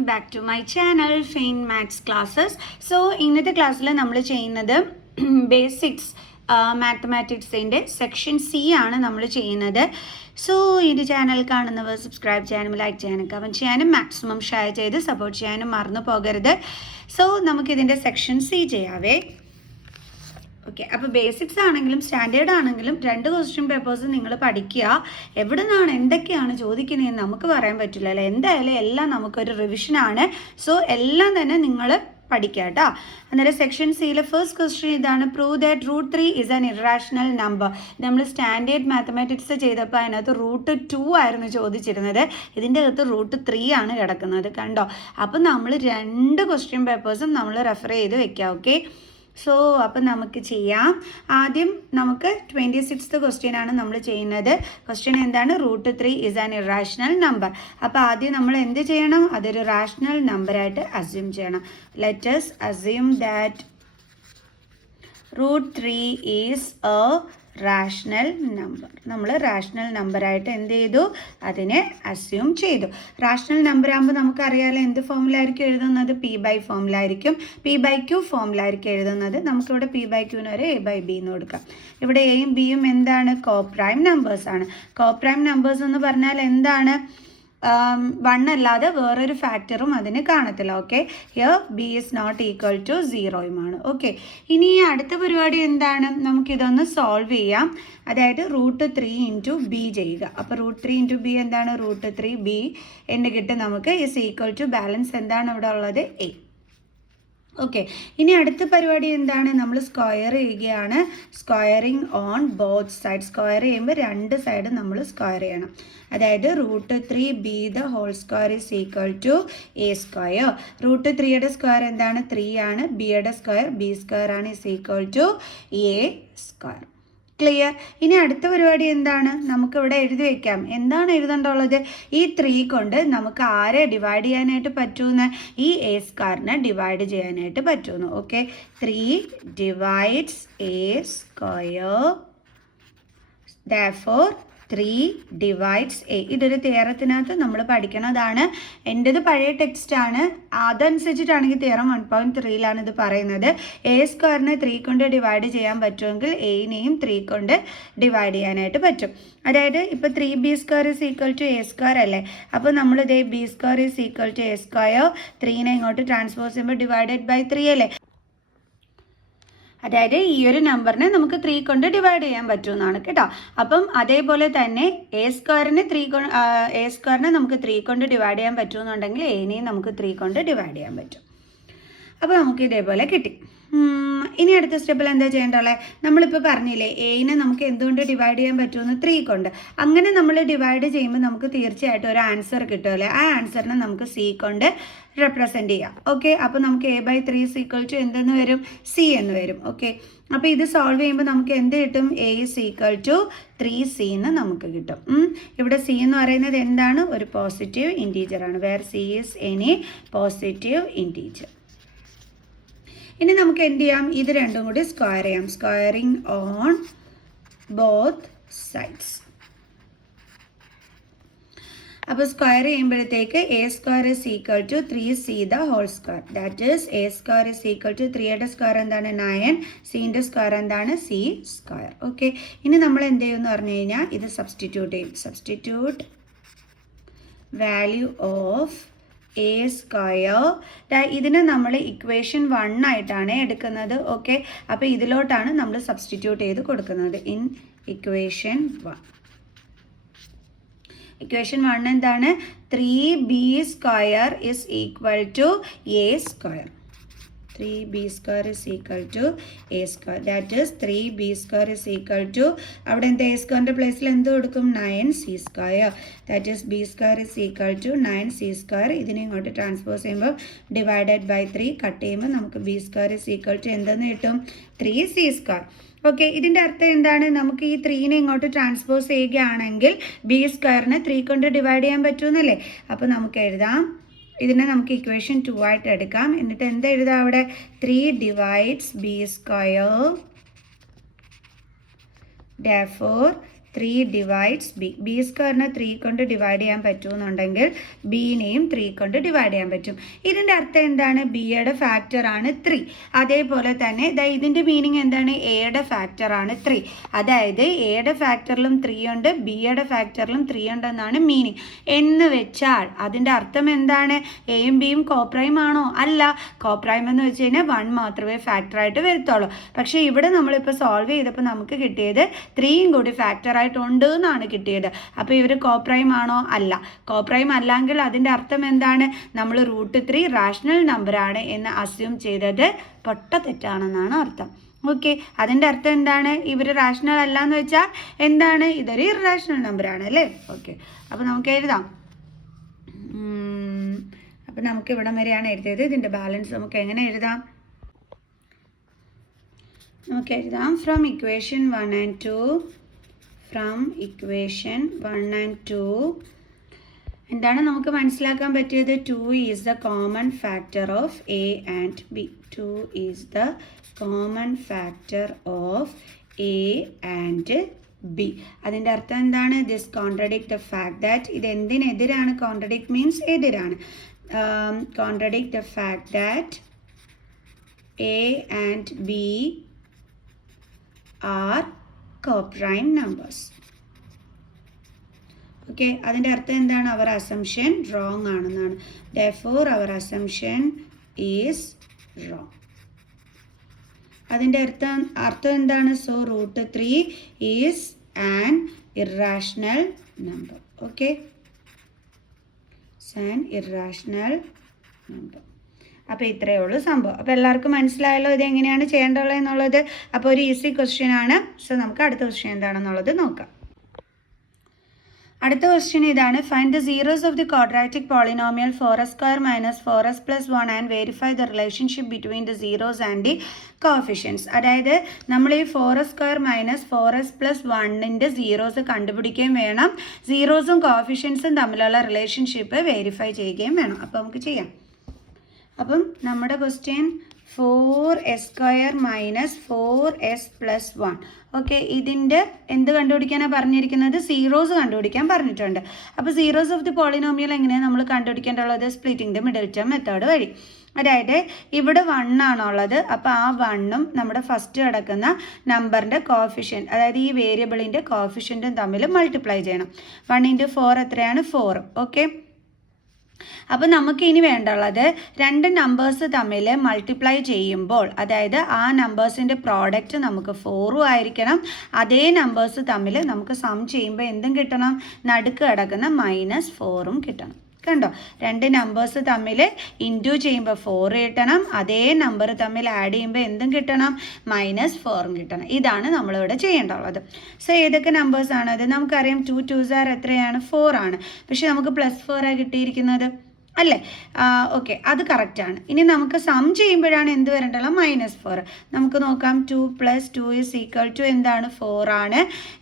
Welcome back to my channel fine maths classes. So ഇന്നത്തെ ക്ലാസ്സിൽ നമ്മൾ ചെയ്യുന്നത് ബേസിക്സ് മാത്തമാറ്റിക്സിൻ്റെ സെക്ഷൻ സി ആണ് നമ്മൾ ചെയ്യുന്നത്. സോ എൻ്റെ ചാനൽ കാണുന്നവർ സബ്സ്ക്രൈബ് ചെയ്യാനും ലൈക്ക് ചെയ്യാനും കമൻറ്റ് ചെയ്യാനും മാക്സിമം ഷെയർ ചെയ്ത് സപ്പോർട്ട് ചെയ്യാനും മറന്നു പോകരുത്. സോ നമുക്കിതിൻ്റെ സെക്ഷൻ സി ചെയ്യാവേ. ഓക്കെ, അപ്പോൾ ബേസിക്സ് ആണെങ്കിലും സ്റ്റാൻഡേർഡ് ആണെങ്കിലും രണ്ട് ക്വസ്റ്റ്യൻ പേപ്പേഴ്സ് നിങ്ങൾ പഠിക്കുക. എവിടെ നിന്നാണ് എന്തൊക്കെയാണ് ചോദിക്കുന്നതെന്ന് നമുക്ക് പറയാൻ പറ്റില്ല അല്ലേ. എന്തായാലും എല്ലാം നമുക്കൊരു റിവിഷനാണ്. സോ എല്ലാം തന്നെ നിങ്ങൾ പഠിക്കുക കേട്ടോ. അന്നേരം സെക്ഷൻ സിയിലെ ഫസ്റ്റ് ക്വസ്റ്റ്യൻ ഇതാണ്: prove that √3 is an irrational number. നമ്മൾ സ്റ്റാൻഡേർഡ് മാത്തമാറ്റിക്സ് ചെയ്തപ്പോൾ അതിനകത്ത് √2 ആയിരുന്നു ചോദിച്ചിരുന്നത്. ഇതിൻ്റെ അകത്ത് √3 ആണ് കിടക്കുന്നത്, കണ്ടോ. അപ്പം നമ്മൾ രണ്ട് ക്വസ്റ്റ്യൻ പേപ്പേഴ്സും നമ്മൾ റെഫർ ചെയ്ത് വെക്കാം. ഓക്കെ, സോ അപ്പം നമുക്ക് ചെയ്യാം. ആദ്യം നമുക്ക് 26th ക്വസ്റ്റ്യൻ ആണ് നമ്മൾ ചെയ്യുന്നത്. ക്വസ്റ്റ്യൻ എന്താണ്? √3 ഈസ് ആൻ ഇറാഷണൽ നമ്പർ. അപ്പോൾ ആദ്യം നമ്മൾ എന്ത് ചെയ്യണം? അതൊരു റാഷണൽ നമ്പറായിട്ട് അസ്യൂം ചെയ്യണം. Let us assume that √3 is A rational number. നമ്മൾ റാഷണൽ നമ്പറായിട്ട് എന്ത് ചെയ്തു? അതിനെ അസ്യൂം ചെയ്തു. റാഷണൽ നമ്പർ ആകുമ്പോൾ നമുക്കറിയാമല്ലോ എന്ത് ഫോമിലായിരിക്കും എഴുതുന്നത്? P/Q ഫോമിലായിരിക്കും. P/Q ഫോമിലായിരിക്കും എഴുതുന്നത്. നമുക്കിവിടെ P/Qന് ഒരു A/B എന്ന് കൊടുക്കാം. ഇവിടെ എയും ബിയും എന്താണ്? കോപ്രൈം നമ്പേഴ്സാണ്. കോപ്രൈം നമ്പേഴ്സ് എന്ന് പറഞ്ഞാൽ എന്താണ്? 1 അല്ലാതെ വേറൊരു ഫാക്ടറും അതിന് കാണത്തില്ല. Okay, here B is not equal to 0യുമാണ്. ഓക്കെ, ഇനി ഈ അടുത്ത പരിപാടി എന്താണ്? നമുക്കിതൊന്ന് സോൾവ് ചെയ്യാം. അതായത് √3 ഇൻറ്റു ബി ചെയ്യുക. അപ്പോൾ √3 ഇൻറ്റു ബി എന്താണ്? √3b എന്ന് കിട്ടും നമുക്ക്. ഈസ് ഈക്വൽ ടു ബാലൻസ് എന്താണ് ഇവിടെ ഉള്ളത്? A. ഓക്കെ, ഇനി അടുത്ത പരിപാടി എന്താണ്? നമ്മൾ സ്ക്വയർ ചെയ്യുകയാണ്. Squaring on both side. Square ചെയ്യുമ്പോൾ രണ്ട് സൈഡും നമ്മൾ സ്ക്വയർ ചെയ്യണം. അതായത് √3b the whole square is equal to A square. √3യുടെ സ്ക്വയർ എന്താണ്? 3 ആണ്. ബിയുടെ സ്ക്വയർ B സ്ക്വയർ ആണ്. Is equal to A square. Clear. ഇനി അടുത്ത പരിപാടി എന്താണ്? നമുക്കിവിടെ എഴുതി വയ്ക്കാം. എന്താണ് എഴുതേണ്ടുള്ളത്? ഈ 3 കൊണ്ട് നമുക്ക് ആരെ ഡിവൈഡ് ചെയ്യാനായിട്ട് പറ്റുമെന്ന്? ഈ A സ്ക്വയറിനെ ഡിവൈഡ് ചെയ്യാനായിട്ട് പറ്റുമെന്ന്. Okay, 3 divides A square. therefore 3 divides A. ഇതൊരു തിയറത്തിനകത്ത് നമ്മൾ പഠിക്കുന്നതാണ്. എൻ്റെത് പഴയ ടെക്സ്റ്റാണ്. അതനുസരിച്ചിട്ടാണെങ്കിൽ തിയറം 1.3ലാണ് ഇത് പറയുന്നത്. A സ്ക്വയറിനെ 3 കൊണ്ട് ഡിവൈഡ് ചെയ്യാൻ പറ്റുമെങ്കിൽ എനെയും 3 കൊണ്ട് ഡിവൈഡ് ചെയ്യാനായിട്ട് പറ്റും. അതായത് ഇപ്പോൾ 3b square is equal to A square അല്ലേ. അപ്പോൾ നമ്മളിതേ B square is equal to A square. 3നെ ഇങ്ങോട്ട് ട്രാൻസ്പോസ് ചെയ്യുമ്പോൾ ഡിവൈഡഡ് ബൈ 3 അല്ലേ. അതായത് ഈ ഒരു നമ്പറിനെ നമുക്ക് 3 കൊണ്ട് ഡിവൈഡ് ചെയ്യാൻ പറ്റുമെന്നാണ് കേട്ടോ. അപ്പം അതേപോലെ തന്നെ A സ്ക്വയറിനെ നമുക്ക് 3 കൊണ്ട് ഡിവൈഡ് ചെയ്യാൻ പറ്റുമെന്നുണ്ടെങ്കിൽ എനെയും നമുക്ക് 3 കൊണ്ട് ഡിവൈഡ് ചെയ്യാൻ പറ്റും. അപ്പോൾ നമുക്ക് ഇതേപോലെ കിട്ടി. ഇനി അടുത്ത സ്റ്റെപ്പിൽ എന്താ ചെയ്യേണ്ടത്? നമ്മളിപ്പോൾ പറഞ്ഞില്ലേ എനെ നമുക്ക് എന്തുകൊണ്ട് ഡിവൈഡ് ചെയ്യാൻ പറ്റുമെന്ന്? 3 കൊണ്ട്. അങ്ങനെ നമ്മൾ ഡിവൈഡ് ചെയ്യുമ്പോൾ നമുക്ക് തീർച്ചയായിട്ടും ഒരു ആൻസർ കിട്ടുമല്ലേ. ആ ആൻസറിനെ നമുക്ക് C കൊണ്ട് റെപ്രസെൻറ്റ് ചെയ്യാം. ഓക്കെ, അപ്പോൾ നമുക്ക് A/3 ഈസ് ഈക്വൽ ടു എന്തെന്ന് വരും? C എന്ന് വരും. ഓക്കെ, അപ്പോൾ ഇത് സോൾവ് ചെയ്യുമ്പോൾ നമുക്ക് എന്ത് കിട്ടും? A is equal to 3C എന്ന് നമുക്ക് കിട്ടും. ഇവിടെ C എന്ന് പറയുന്നത് എന്താണ്? ഒരു പോസിറ്റീവ് ഇൻറ്റീജറാണ്. Where C is any positive integer. ഇനി നമുക്ക് എന്ത് ചെയ്യാം? ഇത് രണ്ടും കൂടി സ്ക്വയർ ചെയ്യാം. Squaring on both sides. അപ്പോൾ സ്ക്വയർ ചെയ്യുമ്പോഴത്തേക്ക് A square is equal to 3C the whole square. That is A square is equal to 3യുടെ സ്ക്വയർ എന്താണ്? 9. Cൻ്റെ സ്ക്വയർ എന്താണ്? C square. ഓക്കെ, ഇനി നമ്മൾ എന്ത് ചെയ്യുമെന്ന് പറഞ്ഞു കഴിഞ്ഞാൽ ഇത് സബ്സ്റ്റിറ്റ്യൂട്ട് ചെയ്യും. Substitute value of A square. ഇതിന് നമ്മൾ ഇക്വേഷൻ 1 ആയിട്ടാണ് എടുക്കുന്നത്. ഓക്കെ, അപ്പോൾ ഇതിലോട്ടാണ് നമ്മൾ സബ്സ്റ്റിറ്റ്യൂട്ട് ചെയ്ത് കൊടുക്കുന്നത്. In equation 1. ഇക്വേഷൻ 1 എന്താണ്? 3b square is equal to A square. 3b square is equal to A square. That is 3b square is equal to, അവിടെ എന്താ? A സ്ക്വയറിൻ്റെ പ്ലേസിൽ എന്ത് കൊടുക്കും? 9C square. That is B square is equal to 9C square. ഇതിനെ ഇങ്ങോട്ട് transpose ചെയ്യുമ്പോൾ divided by 3 cut ചെയ്യുമ്പോൾ നമുക്ക് B square is equal to എന്തെന്ന് കിട്ടും? 3C square. ഓക്കെ, ഇതിൻ്റെ അർത്ഥം എന്താണ്? നമുക്ക് ഈ 3നെ ഇങ്ങോട്ട് ട്രാൻസ്പോസ് ചെയ്യുകയാണെങ്കിൽ B സ്ക്വയറിനെ 3 കൊണ്ട് ഡിവൈഡ് ചെയ്യാൻ പറ്റുമെന്നല്ലേ. അപ്പോൾ നമുക്ക് എഴുതാം, ഇതിനെ നമുക്ക് ഇക്വേഷൻ 2 ആയിട്ട് എടുക്കാം. എന്നിട്ട് എന്താ എഴുതാം അവിടെ? 3 divides B square. therefore 3 divides B. B സ്ക്വയറിനെ 3 കൊണ്ട് ഡിവൈഡ് ചെയ്യാൻ പറ്റുമെന്നുണ്ടെങ്കിൽ ബിനെയും 3 കൊണ്ട് ഡിവൈഡ് ചെയ്യാൻ പറ്റും. ഇതിൻ്റെ അർത്ഥം എന്താണ്? ബിയുടെ ഫാക്ടറാണ് 3. അതേപോലെ തന്നെ ഇതിൻ്റെ മീനിങ് എന്താണ്? എയുടെ ഫാക്ടറാണ് 3. അതായത് എയുടെ ഫാക്ടറിലും 3 ഉണ്ട്, ബിയുടെ ഫാക്ടറിലും 3 ഉണ്ടെന്നാണ് മീനിങ്. എന്ന് വെച്ചാൽ അതിൻ്റെ അർത്ഥം എന്താണ്? എയും ബിയും കോപ്രൈം ആണോ? അല്ല. കോപ്രൈം എന്ന് വെച്ച് കഴിഞ്ഞാൽ 1 മാത്രമേ ഫാക്ടറായിട്ട് വരത്തുള്ളൂ. പക്ഷേ ഇവിടെ നമ്മളിപ്പോൾ സോൾവ് ചെയ്തപ്പോൾ നമുക്ക് കിട്ടിയത് 3യും കൂടി ഫാക്ടറായിട്ട് ഉണ്ട് എന്നാണ് കിട്ടിയത്. അപ്പോൾ ഇവർ കോപ്രൈം ആണോ? അല്ല. കോപ്രൈം അല്ലെങ്കിൽ അതിൻ്റെ അർത്ഥം എന്താണ്? നമ്മൾ √3 റാഷണൽ നമ്പറാണ് എന്ന് അസ്യൂം ചെയ്തത് പൊട്ട തെറ്റാണെന്നാണ് അർത്ഥം. ഓക്കെ, അതിൻ്റെ അർത്ഥം എന്താണ്? ഇവർ റാഷണൽ അല്ല എന്ന് വെച്ചാൽ എന്താണ്? ഇതൊരു ഇറാഷണൽ നമ്പറാണ് അല്ലേ? ഓക്കെ, അപ്പോൾ നമുക്ക് എഴുതാം. അപ്പോൾ നമുക്ക് ഇവിടം വരെയാണ് എഴുതിയത്. ഇതിൻ്റെ ബാലൻസ് നമുക്ക് എങ്ങനെ എഴുതാം? നമുക്ക് എഴുതാം from equation 1 and 2. From equation 1 and 2 എന്താണ് നമുക്ക് മനസ്സിലാക്കാൻ പറ്റിയത്? 2 is the common factor of A and B. 2 is the common factor of A and B. അതിൻ്റെ അർത്ഥം എന്താണ്? This contradict the fact that. ഇത് എന്തിനെതിരാണ്? കോൺട്രഡിക്ട് മീൻസ് എതിരാണ്. Contradict the fact that A and B are coprime numbers. Okay, അതിൻ്റെ അർത്ഥം എന്താണ്? Our assumption wrong ആണെന്നാണ്. therefore our assumption is wrong. അതിൻ്റെ അർത്ഥം എന്താണ്? So √3 is an irrational number. Okay, an irrational number. അപ്പോൾ ഇത്രയേ ഉള്ളൂ സംഭവം. അപ്പോൾ എല്ലാവർക്കും മനസ്സിലായല്ലോ ഇത് എങ്ങനെയാണ് ചെയ്യേണ്ടത് എന്നുള്ളത്. അപ്പോൾ ഒരു ഈസി ക്വസ്റ്റ്യൻ ആണ്. സോ നമുക്ക് അടുത്ത ക്വസ്റ്റ്യൻ എന്താണെന്നുള്ളത് നോക്കാം. അടുത്ത ക്വസ്റ്റ്യൻ ഇതാണ്. Find the zeros of the quadratic polynomial 4s² - 4s + 1 and verify the relationship between the zeros and the coefficients. അതായത് നമ്മൾ ഈ 4s² - 4s + 1ൻ്റെ സീറോസ് കണ്ടുപിടിക്കുകയും വേണം, സീറോസും കോഫിഷ്യൻസും തമ്മിലുള്ള റിലേഷൻഷിപ്പ് വെരിഫൈ ചെയ്യുകയും വേണം. അപ്പോൾ നമുക്ക് ചെയ്യാം. അപ്പം നമ്മുടെ ക്വസ്റ്റ്യൻ 4s² - 4s + 1. ഓക്കെ, ഇതിൻ്റെ എന്ത് കണ്ടുപിടിക്കാനാണ് പറഞ്ഞിരിക്കുന്നത്? സീറോസ് കണ്ടുപിടിക്കാൻ പറഞ്ഞിട്ടുണ്ട്. അപ്പോൾ സീറോസ് ഓഫ് ദി പോളിനോമിയൽ എങ്ങനെയാണ് നമ്മൾ കണ്ടുപിടിക്കേണ്ടത്? Splitting the middle term method വഴി. അതായത് ഇവിടെ 1 ആണുള്ളത്. അപ്പോൾ ആ 1ഉം നമ്മുടെ ഫസ്റ്റ് കിടക്കുന്ന നമ്പറിൻ്റെ കോഫിഷ്യൻ്റ്, അതായത് ഈ വേരിയബിളിൻ്റെ കോഫിഷ്യൻറ്റും തമ്മിൽ മൾട്ടിപ്ലൈ ചെയ്യണം. 1 × 4 എത്രയാണ്? 4. ഓക്കെ, അപ്പോൾ നമുക്ക് ഇനി വേണ്ടുള്ളത് രണ്ട് നമ്പേഴ്സ് തമ്മിൽ മൾട്ടിപ്ലൈ ചെയ്യുമ്പോൾ, അതായത് ആ നമ്പേഴ്സിൻ്റെ പ്രോഡക്റ്റ് നമുക്ക് 4 ആയിരിക്കണം. അതേ നമ്പേഴ്സ് തമ്മിൽ നമുക്ക് സം ചെയ്യുമ്പോൾ എന്തും കിട്ടണം? നടുക്ക് കിടക്കുന്ന -4ഉം കിട്ടണം. കണ്ടോ, രണ്ട് നമ്പേഴ്സ് തമ്മിൽ ഇൻറ്റു ചെയ്യുമ്പോൾ 4 കിട്ടണം, അതേ നമ്പർ തമ്മിൽ ആഡ് ചെയ്യുമ്പോൾ എന്തും കിട്ടണം? -4ഉം കിട്ടണം. ഇതാണ് നമ്മളിവിടെ ചെയ്യേണ്ടുള്ളത്. സോ ഏതൊക്കെ നമ്പേഴ്സാണത്? നമുക്കറിയാം 2 2s are എത്രയാണ്? 4 ആണ്. പക്ഷെ നമുക്ക് +4 കിട്ടിയിരിക്കുന്നത് അല്ലേ? ഓക്കെ, അത് കറക്റ്റാണ്. ഇനി നമുക്ക് സം ചെയ്യുമ്പോഴാണ് എന്ത് വരേണ്ടത്? -4. നമുക്ക് നോക്കാം. 2 + 2 = എന്താണ്? 4 ആണ്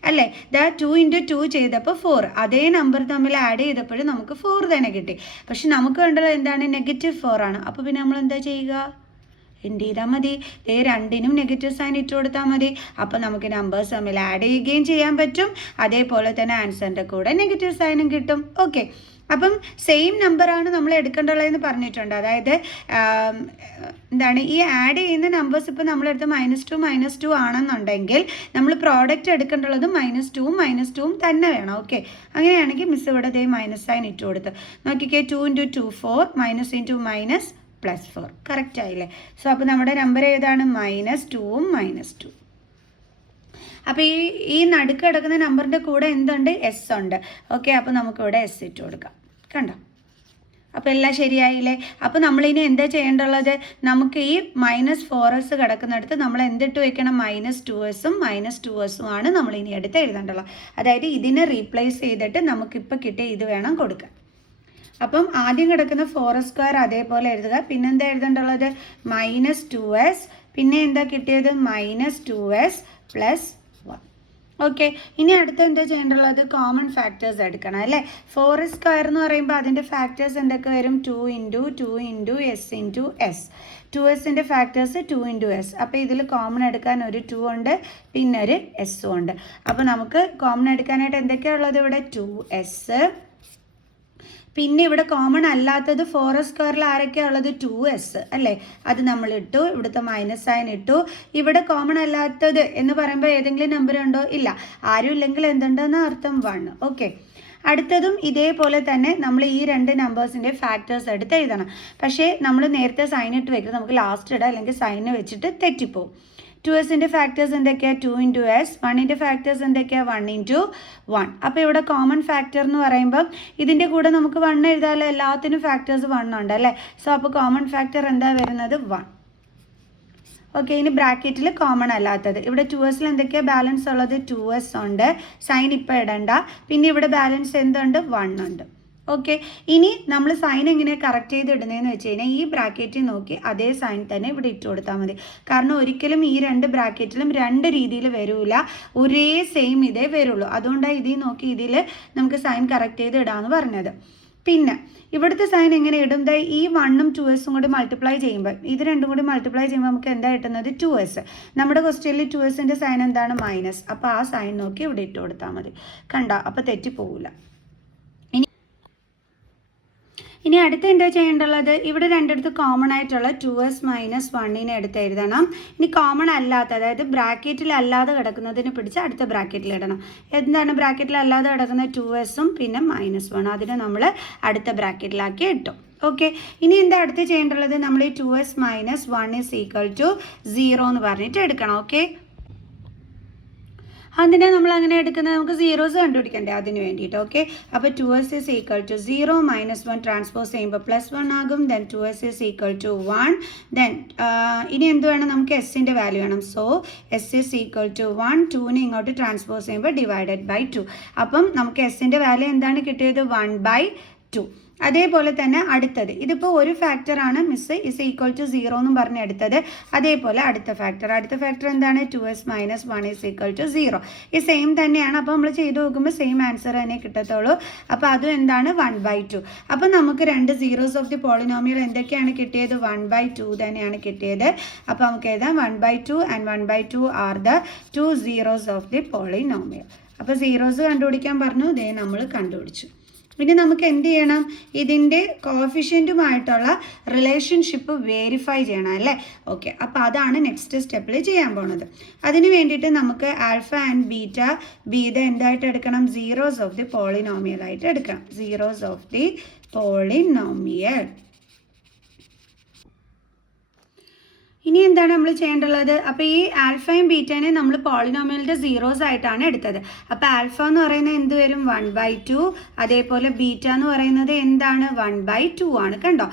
അല്ലേ? 2 × 2 ചെയ്തപ്പോൾ 4. അതേ നമ്പർ തമ്മിൽ ആഡ് ചെയ്തപ്പോഴും നമുക്ക് 4 തന്നെ കിട്ടി. പക്ഷെ നമുക്ക് വേണ്ടത് എന്താണ്? -4 ആണ്. അപ്പോൾ പിന്നെ നമ്മൾ എന്താ ചെയ്യുക? എന്ത് ചെയ്താൽ മതി? രണ്ടിനും നെഗറ്റീവ് സൈൻ ഇട്ട് കൊടുത്താൽ മതി. അപ്പോൾ നമുക്ക് നമ്പേഴ്സ് തമ്മിൽ ആഡ് ചെയ്യുകയും ചെയ്യാൻ പറ്റും, അതേപോലെ തന്നെ ആൻസറിൻ്റെ കൂടെ നെഗറ്റീവ് സൈനും കിട്ടും. ഓക്കെ, അപ്പം സെയിം നമ്പറാണ് നമ്മൾ എടുക്കേണ്ടതെന്ന് പറഞ്ഞിട്ടുണ്ട്. അതായത് എന്താണ് ഈ ആഡ് ചെയ്യുന്ന നമ്പേഴ്സ് ഇപ്പോൾ നമ്മളെടുത്ത് -2 ആണെന്നുണ്ടെങ്കിൽ നമ്മൾ പ്രോഡക്റ്റ് എടുക്കേണ്ടുള്ളത് -2ഉം -2ഉം തന്നെ വേണം. ഓക്കെ, അങ്ങനെയാണെങ്കിൽ മിസ് ഇവിടെ മൈനസ് സൈൻ ഇട്ട് കൊടുത്ത് നോക്കിക്കേ. 2 × 2 4, -× +4. കറക്റ്റ് ആയില്ലേ? സോ അപ്പോൾ നമ്മുടെ നമ്പർ ഏതാണ്? -2ഉം -2. അപ്പോൾ ഈ നടുക്ക് കിടക്കുന്ന നമ്പറിൻ്റെ കൂടെ എന്തുണ്ട്? എസ് ഉണ്ട്. ഓക്കെ, അപ്പോൾ നമുക്കിവിടെ എസ് ഇട്ട് കൊടുക്കാം. കണ്ടോ, അപ്പോൾ എല്ലാം ശരിയായില്ലേ? അപ്പോൾ നമ്മളിനി എന്താ ചെയ്യേണ്ടുള്ളത്? നമുക്ക് ഈ -4s കിടക്കുന്നിടത്ത് നമ്മൾ എന്തിട്ട് വയ്ക്കണം? -2sഉം -2sഉം ആണ് നമ്മളിനി എടുത്ത് എഴുതേണ്ടുള്ളത്. അതായത് ഇതിനെ റീപ്ലേസ് ചെയ്തിട്ട് നമുക്കിപ്പോൾ കിട്ടിയ ഇത് വേണം കൊടുക്കാൻ. അപ്പം ആദ്യം കിടക്കുന്ന 4s² അതേപോലെ എഴുതുക. പിന്നെന്താ എഴുതേണ്ടുള്ളത്? -2s. പിന്നെ എന്താ കിട്ടിയത്? -2s + 1. ഓക്കെ, ഇനി അടുത്ത് എന്താ ചെയ്യേണ്ടുള്ളത്? കോമൺ ഫാക്ടേഴ്സ് എടുക്കണം അല്ലേ. 4s² എന്ന് പറയുമ്പോൾ അതിൻ്റെ ഫാക്ടേഴ്സ് എന്തൊക്കെ വരും? 2 × 2 ഫാക്ടേഴ്സ് 2 × അപ്പോൾ ഇതിൽ കോമൺ എടുക്കാൻ ഒരു 2 ഉണ്ട്, പിന്നെ ഒരു എസ്സും ഉണ്ട്. അപ്പോൾ നമുക്ക് കോമൺ എടുക്കാനായിട്ട് എന്തൊക്കെയാണ് ഉള്ളത്? ഇവിടെ 2s, പിന്നെ ഇവിടെ കോമൺ അല്ലാത്തത് 4s² ആരൊക്കെയാണ് ഉള്ളത്? 2s അല്ലേ, അത് നമ്മൾ ഇട്ടു. ഇവിടുത്തെ മൈനസ് സൈൻ ഇട്ടു. ഇവിടെ കോമൺ അല്ലാത്തത് എന്ന് പറയുമ്പോൾ ഏതെങ്കിലും നമ്പർ ഉണ്ടോ? ഇല്ല. ആരും ഇല്ലെങ്കിൽ എന്തുണ്ടെന്ന് അർത്ഥം? 1. ഓക്കെ, അടുത്തതും ഇതേപോലെ തന്നെ നമ്മൾ ഈ രണ്ട് നമ്പേഴ്സിൻ്റെ ഫാക്ടേഴ്സ് എടുത്ത് എഴുതണം. പക്ഷേ നമ്മൾ നേരത്തെ സൈൻ ഇട്ട് വെക്കുന്നത് നമുക്ക് ലാസ്റ്റ് ഇടാം, അല്ലെങ്കിൽ സൈന് വെച്ചിട്ട് തെറ്റിപ്പോവും. 2s ഫാക്ടേഴ്സ് എന്തൊക്കെയാണ്? 2 × s. 1 ഫാക്ടേഴ്സ് എന്തൊക്കെയാണ്? 1 × 1. അപ്പോൾ ഇവിടെ കോമൺ ഫാക്ടർ എന്ന് പറയുമ്പം ഇതിൻ്റെ കൂടെ നമുക്ക് 1 എഴുതാമല്ലോ, എല്ലാത്തിനും ഫാക്ടേഴ്സ് 1 ഉണ്ട് അല്ലേ. സോ അപ്പോൾ കോമൺ ഫാക്ടർ എന്താ വരുന്നത്? 1. ഓക്കെ, ഇനി ബ്രാക്കറ്റിൽ കോമൺ അല്ലാത്തത് ഇവിടെ 2s എന്തൊക്കെയാണ് ബാലൻസ് ഉള്ളത്? 2s ഉണ്ട്, സൈൻ ഇപ്പോൾ ഇടണ്ട. പിന്നെ ഇവിടെ ബാലൻസ് എന്തുണ്ട്? 1 ഉണ്ട്. ഓക്കെ, ഇനി നമ്മൾ സൈൻ എങ്ങനെയാണ് കറക്റ്റ് ചെയ്ത് ഇടുന്നതെന്ന് വെച്ച് കഴിഞ്ഞാൽ ഈ ബ്രാക്കറ്റിൽ നോക്കി അതേ സൈൻ തന്നെ ഇവിടെ ഇട്ട് കൊടുത്താൽ മതി. കാരണം ഒരിക്കലും ഈ രണ്ട് ബ്രാക്കറ്റിലും രണ്ട് രീതിയിൽ വരില്ല, ഒരേ സെയിം ഇതേ വരുള്ളൂ. അതുകൊണ്ടാണ് ഇതിൽ നോക്കി ഇതിൽ നമുക്ക് സൈൻ കറക്റ്റ് ചെയ്ത് ഇടാമെന്ന് പറഞ്ഞത്. പിന്നെ ഇവിടുത്തെ സൈൻ എങ്ങനെ ഇടും? ഈ 1ഉം 2s കൂടി മൾട്ടിപ്ലൈ ചെയ്യുമ്പോൾ, ഇത് രണ്ടും കൂടി മൾട്ടിപ്ലൈ ചെയ്യുമ്പോൾ നമുക്ക് എന്താ കിട്ടുന്നത്? 2s. നമ്മുടെ ക്വസ്റ്റ്യനിൽ 2s സൈൻ എന്താണ്? മൈനസ്. അപ്പോൾ ആ സൈൻ നോക്കി ഇവിടെ ഇട്ട് കൊടുത്താൽ മതി. കണ്ട, അപ്പോൾ തെറ്റിപ്പോവില്ല. ഇനി അടുത്ത് എന്താ ചെയ്യേണ്ടുള്ളത്? ഇവിടെ രണ്ടിടത്ത് കോമൺ ആയിട്ടുള്ള 2s - 1 എടുത്ത് എഴുതണം. ഇനി കോമൺ അല്ലാത്ത, അതായത് ബ്രാക്കറ്റിൽ അല്ലാതെ കിടക്കുന്നതിന് പിടിച്ച് അടുത്ത ബ്രാക്കറ്റിൽ ഇടണം. എന്താണ് ബ്രാക്കറ്റിൽ അല്ലാതെ കിടക്കുന്ന? 2sഉം പിന്നെ -1, അതിനെ നമ്മൾ അടുത്ത ബ്രാക്കറ്റിലാക്കി ഇട്ടു. ഓക്കെ, ഇനി എന്താ അടുത്ത് ചെയ്യേണ്ടുള്ളത്? നമ്മൾ ഈ 2s - 1 = 0 എന്ന് പറഞ്ഞിട്ട് എടുക്കണം. ഓക്കെ, അതിനെ നമ്മൾ അങ്ങനെ എടുക്കുന്നത് നമുക്ക് സീറോസ് കണ്ടുപിടിക്കണ്ടേ, അതിന് വേണ്ടിയിട്ട്. ഓക്കെ, അപ്പോൾ 2s = 0, -1 ട്രാൻസ്പോസ് ചെയ്യുമ്പോൾ +1 ആകും. Then 2s = 1. ദെൻ ഇനി എന്ത് വേണം? നമുക്ക് എസിൻ്റെ വാല്യൂ വേണം. So s = 1. 2നെ ഇങ്ങോട്ട് ട്രാൻസ്പോസ് ചെയ്യുമ്പോൾ /2. അപ്പം നമുക്ക് എസിൻ്റെ വാല്യൂ എന്താണ് കിട്ടിയത്? 1/2. അതേപോലെ തന്നെ അടുത്തത്, ഇതിപ്പോൾ ഒരു ഫാക്ടറാണ് മിസ് = 0 എന്നും പറഞ്ഞ് എടുത്തത്. അതേപോലെ അടുത്ത ഫാക്ടർ എന്താണ്? 2s - 1 = 0. ഈ സെയിം തന്നെയാണ്. അപ്പോൾ നമ്മൾ ചെയ്ത് നോക്കുമ്പോൾ സെയിം ആൻസർ തന്നെ കിട്ടത്തുള്ളൂ. അപ്പോൾ അതും എന്താണ്? 1/2. അപ്പോൾ നമുക്ക് രണ്ട് സീറോസ് ഓഫ് ദി പോളിനോമിയൽ എന്തൊക്കെയാണ് കിട്ടിയത്? 1/2 തന്നെയാണ് കിട്ടിയത്. അപ്പോൾ നമുക്ക് എഴുതാം 1/2 and 1/2 are the two zeros of the polynomial. അപ്പോൾ സീറോസ് കണ്ടുപിടിക്കാൻ പറഞ്ഞു, ഇതേ നമ്മൾ കണ്ടുപിടിച്ചു. ഇനി നമുക്ക് എന്ത് ചെയ്യണം? ഇതിൻ്റെ കോഫിഷ്യൻറ്റുമായിട്ടുള്ള റിലേഷൻഷിപ്പ് വെരിഫൈ ചെയ്യണം അല്ലേ. ഓക്കെ, അപ്പോൾ അതാണ് നെക്സ്റ്റ് സ്റ്റെപ്പിൽ ചെയ്യാൻ പോണത്. അതിന് വേണ്ടിയിട്ട് നമുക്ക് ആൽഫ ആൻഡ് ബീറ്റ എന്തായിട്ട് എടുക്കണം? സീറോസ് ഓഫ് ദി പോളിനോമിയൽ ആയിട്ട് എടുക്കണം. Zeros of the polynomial. ഇനി എന്താണ് നമ്മൾ ചെയ്യേണ്ടുള്ളത്? അപ്പോൾ ഈ ആൽഫയും ബീറ്റനെ നമ്മൾ പോളിനോമിയലിൻ്റെ സീറോസ് ആയിട്ടാണ് എടുത്തത്. അപ്പോൾ ആൽഫ എന്ന് പറയുന്നത് എന്ത് വരും? 1/2. അതേപോലെ ബീറ്റ എന്ന് പറയുന്നത് എന്താണ്? 1/2 ആണ്. കണ്ടോ?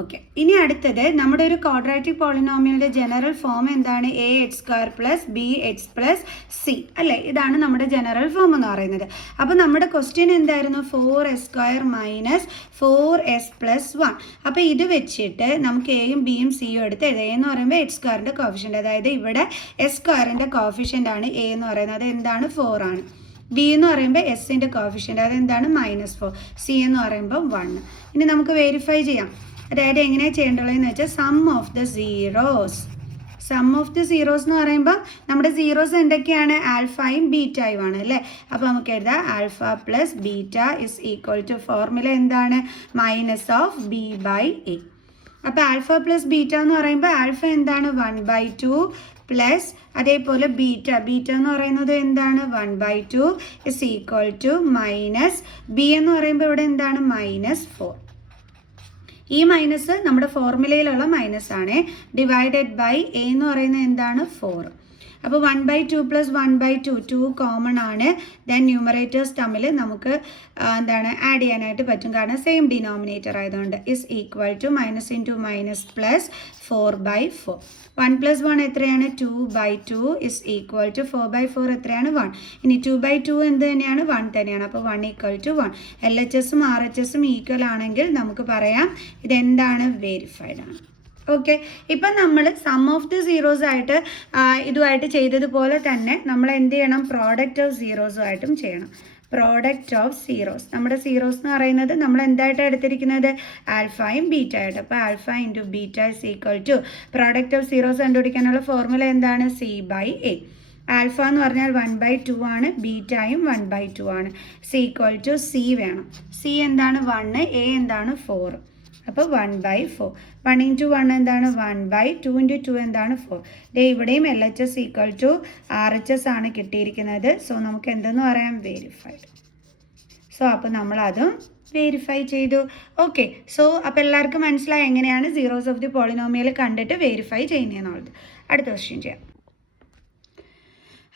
ഓക്കെ, ഇനി അടുത്തത് നമ്മുടെ ഒരു ക്വാഡ്രാറ്റിക് പോളിനോമിയലിൻ്റെ ജനറൽ ഫോം എന്താണ്? ax² + bx + c അല്ലേ. ഇതാണ് നമ്മുടെ ജനറൽ ഫോം എന്ന് പറയുന്നത്. അപ്പോൾ നമ്മുടെ ക്വസ്റ്റ്യൻ എന്തായിരുന്നു? 4s² - 4s + 1. അപ്പോൾ ഇത് വെച്ചിട്ട് നമുക്ക് എയും ബിയും സിയും എടുത്ത് എഴുതാം. എ എന്ന് പറയുമ്പോൾ h²ൻ്റെ കോഫിഷ്യൻ്റ്, അതായത് ഇവിടെ s²ൻ്റെ കോഫിഷ്യൻ്റ് ആണ് എ എന്ന് പറയുന്നത്. അത് എന്താണ്? 4 ആണ്. ബി എന്ന് പറയുമ്പോൾ എസിൻ്റെ കോഫിഷ്യൻ്റ്, അതെന്താണ്? -4. സി എന്ന് പറയുമ്പോൾ 1. ഇനി നമുക്ക് വെരിഫൈ ചെയ്യാം. അതായത് എങ്ങനെയാണ് ചെയ്യേണ്ടതെന്ന് വെച്ചാൽ സം ഓഫ് ദ സീറോസ് എന്ന് പറയുമ്പോൾ നമ്മുടെ സീറോസ് എന്തൊക്കെയാണ്? ആൽഫയും ബീറ്റയും ആണ് അല്ലേ. അപ്പോൾ നമുക്ക് എഴുതാം ആൽഫ + ബീറ്റ = ഫോർമുല എന്താണ്? -b/a. അപ്പോൾ ആൽഫ + ബീറ്റ എന്ന് പറയുമ്പോൾ ആൽഫ എന്താണ്? 1/2 പ്ലസ് അതേപോലെ ബീറ്റ എന്ന് പറയുന്നത് എന്താണ്? 1/2 = ബി എന്ന് പറയുമ്പോൾ ഇവിടെ എന്താണ്? -4. ഈ മൈനസ് നമ്മുടെ ഫോർമുലയിലുള്ള മൈനസ് ആണ്. /a എന്ന് പറയുന്നത് എന്താണ്? 4. അപ്പോൾ 1/2 + 1/2 2 കോമൺ ആണ്. ദെൻ ന്യൂമറേറ്റേഴ്സ് തമ്മിൽ നമുക്ക് എന്താണ് ആഡ് ചെയ്യാനായിട്ട് പറ്റും, കാരണം സെയിം ഡിനോമിനേറ്റർ ആയതുകൊണ്ട്. = -into - +4/4. 1 + 1 എത്രയാണ്? 2/2 = 4/4 എത്രയാണ്? 1. ഇനി 2/2 എന്ത് തന്നെയാണ്? 1 തന്നെയാണ്. അപ്പോൾ 1 = 1. LHSഉം RHSഉം ഈക്വൽ ആണെങ്കിൽ നമുക്ക് പറയാം ഇതെന്താണ്? വെരിഫൈഡ് ആണ്. ഓക്കെ, ഇപ്പം നമ്മൾ സം ഓഫ് ദി സീറോസ് ആയിട്ട് ഇതുമായിട്ട് ചെയ്തതുപോലെ തന്നെ നമ്മൾ എന്ത് ചെയ്യണം, പ്രോഡക്റ്റ് ഓഫ് സീറോസുമായിട്ടും ചെയ്യണം. പ്രോഡക്റ്റ് ഓഫ് സീറോസ്, നമ്മുടെ സീറോസ് എന്ന് പറയുന്നത് നമ്മൾ എന്തായിട്ടാണ് എടുത്തിരിക്കുന്നത്, ആൽഫയും ബീറ്റയായിട്ട്. അപ്പോൾ alpha into beta is equal to product of zeros കണ്ടുപിടിക്കാനുള്ള ഫോർമുല എന്താണ്, C/A. ആൽഫ എന്ന് പറഞ്ഞാൽ 1/2 ആണ്, ബീറ്റയും 1/2 ആണ്. C = C വേണം. C എന്താണ് 1, A എന്താണ് 4. അപ്പോൾ 1/4. 1 × 1 എന്താണ് 1/2 × 2 എന്താണ് 4. ഇവിടെയും LHS = RHS ആണ് കിട്ടിയിരിക്കുന്നത്. സോ നമുക്ക് എന്തെന്ന് പറയാം, വെരിഫൈഡ്. സോ അപ്പോൾ നമ്മളതും വെരിഫൈ ചെയ്തു. ഓക്കെ, സോ അപ്പോൾ എല്ലാവർക്കും മനസ്സിലായി എങ്ങനെയാണ് സീറോസ് ഓഫ് ദി പോളിനോമിയൽ കണ്ടിട്ട് വെരിഫൈ ചെയ്യുന്നതെന്നുള്ളത്. അടുത്ത ക്വസ്റ്റ്യൻ ചെയ്യാം.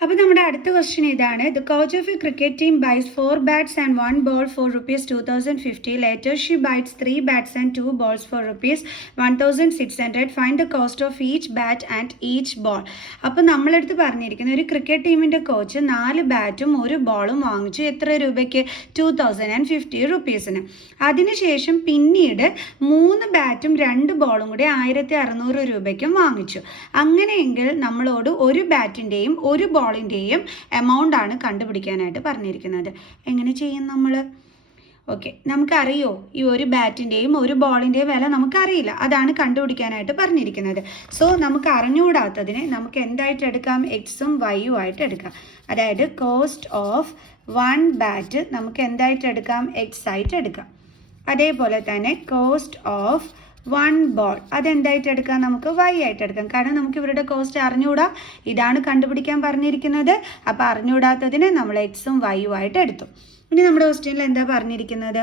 അപ്പോൾ നമ്മുടെ അടുത്ത ക്വസ്റ്റ്യൻ ഇതാണ്. The coach of a cricket team buys 4 bats and 1 ball for ₹2050. Later she buys 3 bats and 2 balls for ₹1600. Find the cost of each bat and each ball. അപ്പോൾ നമ്മളടുത്ത് പറഞ്ഞിരിക്കുന്ന ഒരു ക്രിക്കറ്റ് ടീമിൻ്റെ കോച്ച് 4 ബാറ്റും 1 ബോളും വാങ്ങിച്ചു. എത്ര രൂപയ്ക്ക്, ₹2050. അതിനുശേഷം പിന്നീട് 3 ബാറ്റും 2 ബോളും കൂടി 1600 രൂപയ്ക്കും വാങ്ങിച്ചു. അങ്ങനെയെങ്കിൽ നമ്മളോട് ഒരു ബാറ്റിൻ്റെയും ഒരു ബോളിൻ്റെയും എമൗണ്ട് ആണ് കണ്ടുപിടിക്കാനായിട്ട് പറഞ്ഞിരിക്കുന്നത്. എങ്ങനെ ചെയ്യും നമ്മൾ? ഓക്കെ, നമുക്കറിയോ ഈ ഒരു ബാറ്റിൻ്റെയും ഒരു ബോളിൻ്റെയും വില നമുക്കറിയില്ല, അതാണ് കണ്ടുപിടിക്കാനായിട്ട് പറഞ്ഞിരിക്കുന്നത്. സോ നമുക്ക് അറിഞ്ഞുകൂടാത്തതിനെ നമുക്ക് എന്തായിട്ട് എടുക്കാം, എക്സും വൈയും ആയിട്ട് എടുക്കാം. അതായത് കോസ്റ്റ് ഓഫ് 1 ബാറ്റ് നമുക്ക് എന്തായിട്ട് എടുക്കാം, എക്സ് ആയിട്ട് എടുക്കാം. അതേപോലെ തന്നെ കോസ്റ്റ് ഓഫ് 1 ബോൾ അതെന്തായിട്ട് എടുക്കാം, നമുക്ക് വൈ ആയിട്ട് എടുക്കാം. കാരണം നമുക്ക് ഇവരുടെ കോസ്റ്റ് അറിഞ്ഞുകൂടാ, ഇതാണ് കണ്ടുപിടിക്കാൻ പറഞ്ഞിരിക്കുന്നത്. അപ്പോൾ അറിഞ്ഞുകൂടാത്തതിന് നമ്മൾ എക്സും വൈയും ആയിട്ട് എടുത്തു. ഇനി നമ്മുടെ ക്വസ്റ്റ്യനിൽ എന്താ പറഞ്ഞിരിക്കുന്നത്,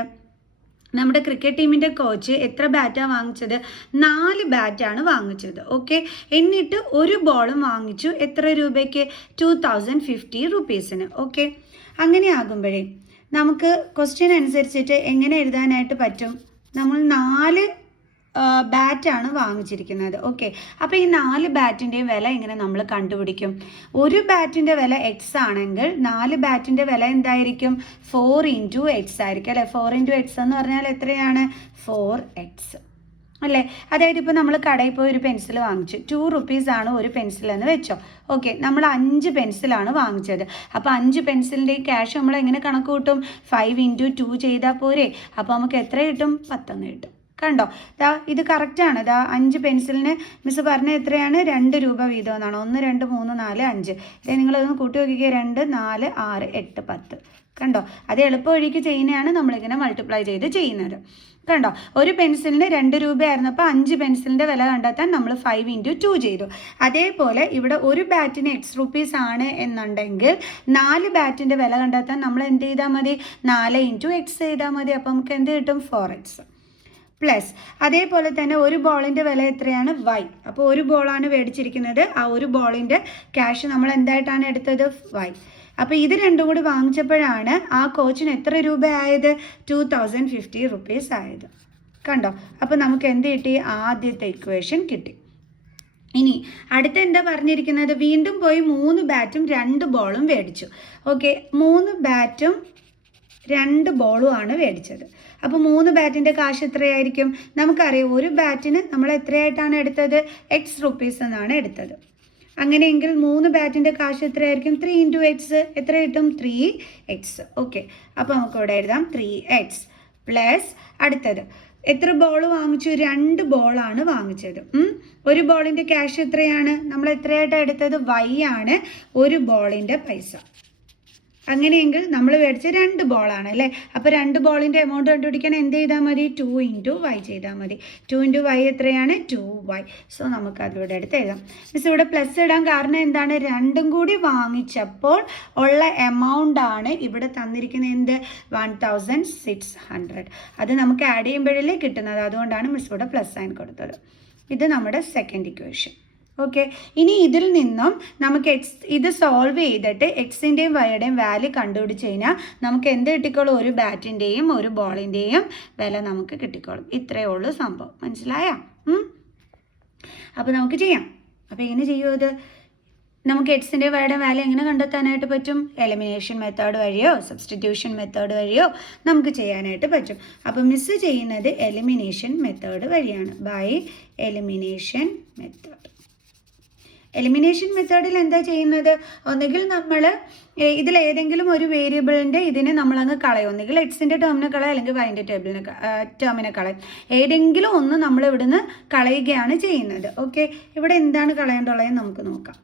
നമ്മുടെ ക്രിക്കറ്റ് ടീമിൻ്റെ കോച്ച് എത്ര ബാറ്റാണ് വാങ്ങിച്ചത്, 4 ബാറ്റാണ് വാങ്ങിച്ചത്. ഓക്കെ, എന്നിട്ട് ഒരു ബോളും വാങ്ങിച്ചു. എത്ര രൂപയ്ക്ക്, ₹2050. ഓക്കെ, അങ്ങനെ ആകുമ്പോഴേ നമുക്ക് ക്വസ്റ്റ്യൻ അനുസരിച്ചിട്ട് എങ്ങനെ എഴുതാനായിട്ട് പറ്റും, നമ്മൾ 4 ബാറ്റാണ് വാങ്ങിച്ചിരിക്കുന്നത്. ഓക്കെ, അപ്പോൾ ഈ 4 ബാറ്റിൻ്റെയും വില ഇങ്ങനെ നമ്മൾ കണ്ടുപിടിക്കും. ഒരു ബാറ്റിൻ്റെ വില എക്സ് ആണെങ്കിൽ 4 ബാറ്റിൻ്റെ വില എന്തായിരിക്കും, 4 × X ആയിരിക്കും അല്ലേ. 4 × X എന്ന് പറഞ്ഞാൽ എത്രയാണ്, 4x അല്ലേ. അതായത് ഇപ്പോൾ നമ്മൾ കടയിൽ പോയി ഒരു പെൻസിൽ വാങ്ങിച്ചു, ₹2 ആണ് ഒരു പെൻസിലെന്ന് വെച്ചോ. ഓക്കെ, നമ്മൾ 5 പെൻസിലാണ് വാങ്ങിച്ചത്. അപ്പോൾ 5 പെൻസിലിൻ്റെ ക്യാഷ് നമ്മൾ എങ്ങനെ കണക്ക് കൂട്ടും, 5 × 2 ചെയ്താൽ പോരെ. അപ്പോൾ നമുക്ക് എത്ര കിട്ടും, 10 കിട്ടും. കണ്ടോ, ഇത് കറക്റ്റാണ്. 5 പെൻസിലിന് മിസ് പറഞ്ഞത് എത്രയാണ്, ₹2 വീതം എന്നാണ്. 1 2 3 4 5. നിങ്ങളതൊന്ന് കൂട്ടി നോക്കിക്കുക, 2 4 6 8 10. കണ്ടോ, അത് എളുപ്പ വഴിക്ക് ചെയ്യുന്നതാണ് നമ്മളിങ്ങനെ മൾട്ടിപ്ലൈ ചെയ്ത് ചെയ്യുന്നത്. കണ്ടോ, ഒരു പെൻസിലിന് ₹2 ആയിരുന്നപ്പോൾ 5 പെൻസിലിൻ്റെ വില കണ്ടെത്താൻ നമ്മൾ 5 × 2 ചെയ്തു. അതേപോലെ ഇവിടെ ഒരു ബാറ്റിന് X ആണ് എന്നുണ്ടെങ്കിൽ 4 ബാറ്റിൻ്റെ വില കണ്ടെത്താൻ നമ്മൾ എന്ത് ചെയ്താൽ മതി, 4 × X ചെയ്താൽ മതി. അപ്പോൾ നമുക്ക് എന്ത് കിട്ടും, 4x. പ്ലസ് അതേപോലെ തന്നെ ഒരു ബോളിൻ്റെ വില എത്രയാണ്, വൈ. അപ്പോൾ ഒരു ബോളാണ് മേടിച്ചിരിക്കുന്നത്, ആ ഒരു ബോളിൻ്റെ ക്യാഷ് നമ്മൾ എന്തായിട്ടാണ് എടുത്തത്, വൈ. അപ്പോൾ ഇത് രണ്ടും കൂടി വാങ്ങിച്ചപ്പോഴാണ് ആ കോച്ചിന് എത്ര രൂപ ആയത്, ₹2050 ആയത്. കണ്ടോ, അപ്പോൾ നമുക്ക് എന്ത് കിട്ടി, ആദ്യത്തെ ഇക്വേഷൻ കിട്ടി. ഇനി അടുത്ത എന്താ പറഞ്ഞിരിക്കുന്നത്, വീണ്ടും പോയി 3 ബാറ്റും 2 ബോളും മേടിച്ചു. ഓക്കെ, 3 ബാറ്റും 2 ബോളും ആണ് മേടിച്ചത്. അപ്പോൾ 3 ബാറ്റിൻ്റെ കാശ് എത്രയായിരിക്കും, നമുക്കറിയാം ഒരു ബാറ്റിന് നമ്മൾ എത്രയായിട്ടാണ് എടുത്തത്, ₹X എന്നാണ് എടുത്തത്. അങ്ങനെയെങ്കിൽ 3 ബാറ്റിൻ്റെ കാശ് എത്രയായിരിക്കും, 3 × X. എത്ര കിട്ടും, 3x. ഓക്കെ, അപ്പോൾ നമുക്ക് ഇവിടെ എഴുതാം 3x പ്ലസ് അടുത്തത് എത്ര ബോൾ വാങ്ങിച്ചു, 2 ബോളാണ് വാങ്ങിച്ചത്. ഒരു ബോളിൻ്റെ ക്യാഷ് എത്രയാണ്, നമ്മൾ എത്രയായിട്ടാണ് എടുത്തത്, വൈ ആണ് ഒരു ബോളിൻ്റെ പൈസ. അങ്ങനെയെങ്കിൽ നമ്മൾ മേടിച്ച 2 ബോളാണ് അല്ലേ. അപ്പോൾ 2 ബോളിൻ്റെ എമൗണ്ട് കണ്ടുപിടിക്കാൻ എന്ത് ചെയ്താൽ മതി, 2 × y ചെയ്താൽ മതി. 2 × y എത്രയാണ്, 2y. സോ നമുക്ക് അതിവിടെ എടുത്ത് എഴുതാം. മിസ് ഇവിടെ പ്ലസ് ഇടാൻ കാരണം എന്താണ്, രണ്ടും കൂടി വാങ്ങിച്ചപ്പോൾ ഉള്ള എമൗണ്ട് ആണ് ഇവിടെ തന്നിരിക്കുന്നത്, എന്ത്, 1600. അത് നമുക്ക് ആഡ് ചെയ്യുമ്പോഴല്ലേ കിട്ടുന്നത്, അതുകൊണ്ടാണ് മിസ് ഇവിടെ പ്ലസ് സൈൻ കൊടുത്തത്. ഇത് നമ്മുടെ സെക്കൻഡ് ഇക്വേഷൻ. ഓക്കെ, ഇനി ഇതിൽ നിന്നും നമുക്ക് ഇത് സോൾവ് ചെയ്തിട്ട് എക്സിൻ്റെയും വൈയുടെയും വാല്യൂ കണ്ടുപിടിച്ച് കഴിഞ്ഞാൽ നമുക്ക് എന്ത് കിട്ടിക്കോളും, ഒരു ബാറ്റിൻ്റെയും ഒരു ബോളിൻ്റെയും വില നമുക്ക് കിട്ടിക്കോളും. ഇത്രയേ ഉള്ളൂ സംഭവം, മനസ്സിലായോ? അപ്പോൾ നമുക്ക് ചെയ്യാം. അപ്പോൾ എങ്ങനെ ചെയ്യുമോ, ഇത് നമുക്ക് എക്സിൻ്റെ വൈയുടെ വാല്യൂ എങ്ങനെ കണ്ടെത്താനായിട്ട് പറ്റും? എലിമിനേഷൻ മെത്തേഡ് വഴിയോ സബ്സ്റ്റിറ്റ്യൂഷൻ മെത്തേഡ് വഴിയോ നമുക്ക് ചെയ്യാനായിട്ട് പറ്റും. അപ്പോൾ മിസ്സ് ചെയ്യുന്നത് എലിമിനേഷൻ മെത്തേഡ് വഴിയാണ്. By elimination method. എലിമിനേഷൻ മെത്തേഡിൽ എന്താ ചെയ്യുന്നത്? ഒന്നുകിൽ നമ്മൾ ഇതിലേതെങ്കിലും ഒരു വേരിയബിളിൻ്റെ ഇതിനെ നമ്മളങ്ങ് കളയും. ഒന്നുകിൽ എക്സിൻ്റെ ടേമിനെ കളയും, അല്ലെങ്കിൽ വൈൻ്റെ ടേമിനെ കളയും. ഏതെങ്കിലും ഒന്ന് നമ്മൾ ഇവിടുന്ന് കളയുകയാണ് ചെയ്യുന്നത്. ഓക്കെ, ഇവിടെ എന്താണ് കളയേണ്ടുള്ളത് നമുക്ക് നോക്കാം.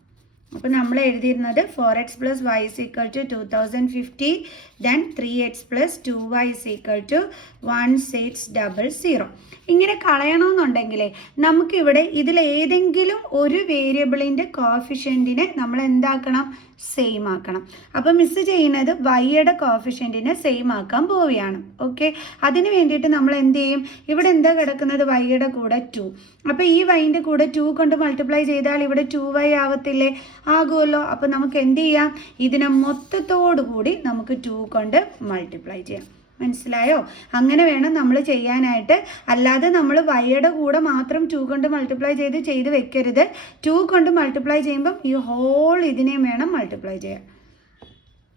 അപ്പോൾ നമ്മൾ എഴുതിയിരുന്നത് 4x + y = 2050, then 3x + 2y = 1600. ഇങ്ങനെ കളയണമെന്നുണ്ടെങ്കിൽ നമുക്കിവിടെ ഇതിലേതെങ്കിലും ഒരു വേരിയബിളിൻ്റെ കോഫിഷ്യൻറ്റിനെ നമ്മൾ എന്താക്കണം? സെയിം ആക്കണം. അപ്പോൾ മിസ്സ് ചെയ്യുന്നത് വൈയുടെ കോഫിഷ്യൻറ്റിനെ സെയിം ആക്കാൻ പോവുകയാണ്. ഓക്കെ, അതിന് വേണ്ടിയിട്ട് നമ്മൾ എന്ത് ചെയ്യും? ഇവിടെ എന്താ കിടക്കുന്നത്? വൈയുടെ കൂടെ 2. അപ്പോൾ ഈ വൈൻ്റെ കൂടെ 2 കൊണ്ട് മൾട്ടിപ്ലൈ ചെയ്താൽ ഇവിടെ 2y ആവത്തില്ലേ? ആകുമല്ലോ. അപ്പോൾ നമുക്ക് എന്ത് ചെയ്യാം? ഇതിനെ മൊത്തത്തോടു കൂടി നമുക്ക് 2 കൊണ്ട് മൾട്ടിപ്ലൈ ചെയ്യാം. മനസ്സിലായോ? അങ്ങനെ വേണം നമ്മൾ ചെയ്യാനായിട്ട്. അല്ലാതെ നമ്മൾ വൈയുടെ കൂടെ മാത്രം 2 കൊണ്ട് മൾട്ടിപ്ലൈ ചെയ്ത് വെക്കരുത്. 2 കൊണ്ട് മൾട്ടിപ്ലൈ ചെയ്യുമ്പം ഈ ഹോൾ ഇതിനെയും വേണം മൾട്ടിപ്ലൈ ചെയ്യാൻ.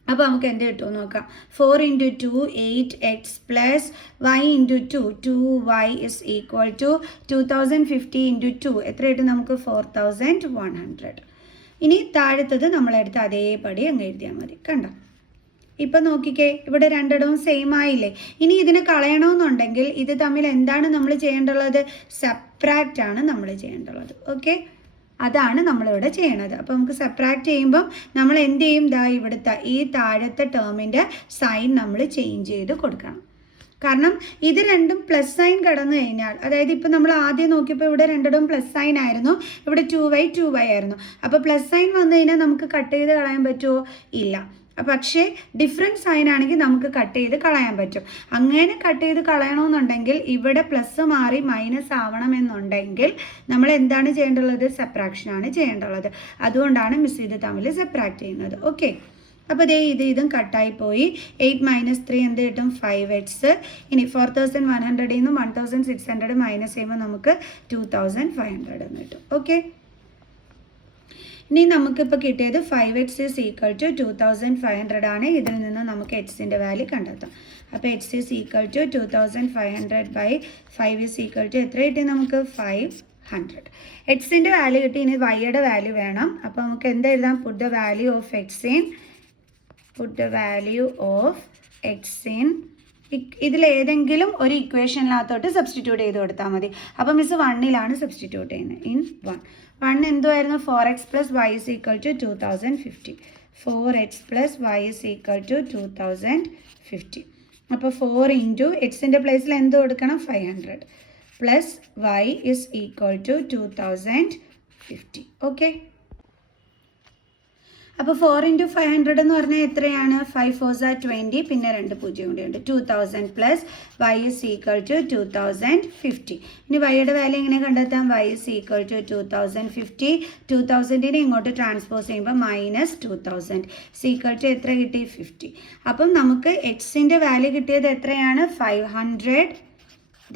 അപ്പോൾ നമുക്ക് എന്ത് കിട്ടും നോക്കാം. 4 × 2 8x + y × 2 2y = 2050 × 2 എത്ര കിട്ടും നമുക്ക്? 4100. ഇനി താഴത്തത് നമ്മളെടുത്ത് അതേപടി അങ്ങ് എഴുതിയാൽ മതി. കണ്ടോ? ഇപ്പം നോക്കിക്കേ, ഇവിടെ രണ്ടിടവും സെയിം ആയില്ലേ? ഇനി ഇതിനെ കളയണമെന്നുണ്ടെങ്കിൽ ഇത് തമ്മിൽ എന്താണ് നമ്മൾ ചെയ്യേണ്ടുള്ളത്? സബ്ട്രാക്റ്റ് ആണ് നമ്മൾ ചെയ്യേണ്ടുള്ളത്. ഓക്കെ, അതാണ് നമ്മളിവിടെ ചെയ്യണത്. അപ്പോൾ നമുക്ക് സബ്ട്രാക്റ്റ് ചെയ്യുമ്പം നമ്മൾ എന്ത് ചെയ്യും? ഇവിടുത്തെ ഈ താഴത്തെ ടേമിൻ്റെ സൈൻ നമ്മൾ ചേഞ്ച് ചെയ്ത് കൊടുക്കണം. കാരണം ഇത് രണ്ടും പ്ലസ് സൈൻ കടന്നു കഴിഞ്ഞാൽ, അതായത് ഇപ്പം നമ്മൾ ആദ്യം നോക്കിയപ്പോൾ ഇവിടെ രണ്ടിടവും പ്ലസ് സൈൻ ആയിരുന്നു, ഇവിടെ 2y ആയിരുന്നു. അപ്പോൾ പ്ലസ് സൈൻ വന്നു കഴിഞ്ഞാൽ നമുക്ക് കട്ട് ചെയ്ത് കളയാൻ പറ്റുമോ? ഇല്ല. പക്ഷേ ഡിഫറെൻറ്റ് സൈൻ ആണെങ്കിൽ നമുക്ക് കട്ട് ചെയ്ത് കളയാൻ പറ്റും. അങ്ങനെ കട്ട് ചെയ്ത് കളയണമെന്നുണ്ടെങ്കിൽ ഇവിടെ പ്ലസ് മാറി മൈനസ് ആവണമെന്നുണ്ടെങ്കിൽ നമ്മൾ എന്താണ് ചെയ്യേണ്ടുള്ളത്? സബ്ട്രാക്ഷനാണ് ചെയ്യേണ്ടുള്ളത്. അതുകൊണ്ടാണ് മിസ് ഇത് തമ്മിൽ സബ്ട്രാക്ട് ചെയ്യുന്നത്. ഓക്കെ, അപ്പോൾ ഇതും കട്ടായി പോയി. 8 - 3 എന്ത് കിട്ടും? 5x. ഇനി 4100 നിന്ന് 1600 മൈനസ് ചെയ്യുമ്പോൾ നമുക്ക് 2500 എന്ന് കിട്ടും. ഓക്കെ, ഇനി നമുക്കിപ്പോൾ കിട്ടിയത് 5x = 2500 ആണ്. ഇതിൽ നിന്ന് നമുക്ക് എക്സിൻ്റെ വാല്യൂ കണ്ടെത്താം. അപ്പോൾ x = 2500 / 5 എത്ര കിട്ടി നമുക്ക്? 500. എക്സിൻ്റെ വാല്യൂ കിട്ടി. ഇനി വൈയുടെ വാല്യൂ വേണം. അപ്പോൾ നമുക്ക് എന്ത് എഴുതാം? Put the value of x in ഇതിലേതെങ്കിലും ഒരു ഇക്വേഷനിനകത്തോട്ട് സബ്സ്റ്റിറ്റ്യൂട്ട് ചെയ്ത് കൊടുത്താൽ മതി. അപ്പോൾ മിസ് 1ലാണ് സബ്സ്റ്റിറ്റ്യൂട്ട് ചെയ്യുന്നത്. In 1 എന്തുമായിരുന്നു? 4x + y = 2050. 4x + y = 2050. അപ്പോൾ 4 × എക്സിൻ്റെ പ്ലേസിൽ എന്ത് കൊടുക്കണം? 500 + y = 2050. ഓക്കെ, അപ്പോൾ 4 × 500 എന്ന് പറഞ്ഞാൽ എത്രയാണ്? 5 4 = 20, പിന്നെ 2 0 കൂടി ഉണ്ട്. 2000 + y = 2050. ഇനി വൈയുടെ വാല്യൂ എങ്ങനെ കണ്ടെത്താം? y = 2050. 2000നെ ഇങ്ങോട്ട് ട്രാൻസ്പോസ് ചെയ്യുമ്പോൾ -2000 = എത്ര കിട്ടി? 50. അപ്പം നമുക്ക് എക്സിൻ്റെ വാല്യൂ കിട്ടിയത് എത്രയാണ്? 500.